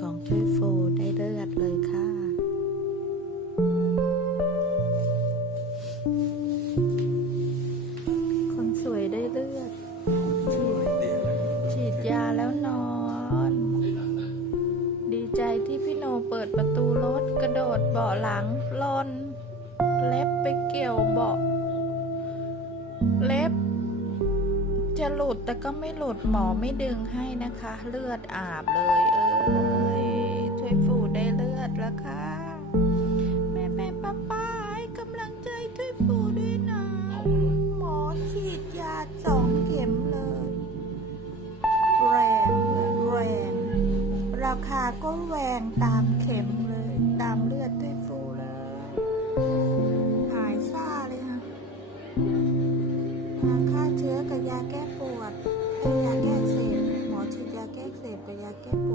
ของถ้วยโฟได้เลือดเลยค่ะ คนสวยได้เลือด ฉีดยาแล้วนอน ดีใจที่พี่โนเปิดประตูรถกระโดดเบาะหลังลอนเล็บไปเกี่ยวเบาะเล็บจะหลุดแต่ก็ไม่หลุดหมอไม่ดึงให้นะคะ เลือดอาบเลยเออ วยฟูได้เลือดแล้วค่ะ แม่แม่ป้าป้าให้กำลังใจช่วยฟูด้วยนะ หมอฉีดยาสองเข็มเลย แรงเลยแรง ราคาก็แรงตามเข็มเลย ตามเลือดด้วยฟูเลย หายซ่าเลยค่ะยาฆ่าเชื้อกับยาแก้ปวดยาแก้เสพหมอฉีดยาแก้เสพกับยาแก้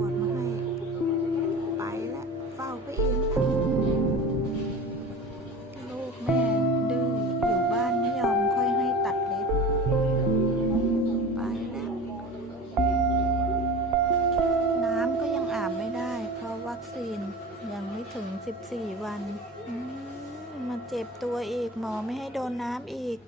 ถึง 14 วันมมาเจ็บตัวอีก หมอไม่ให้โดนน้ำอีก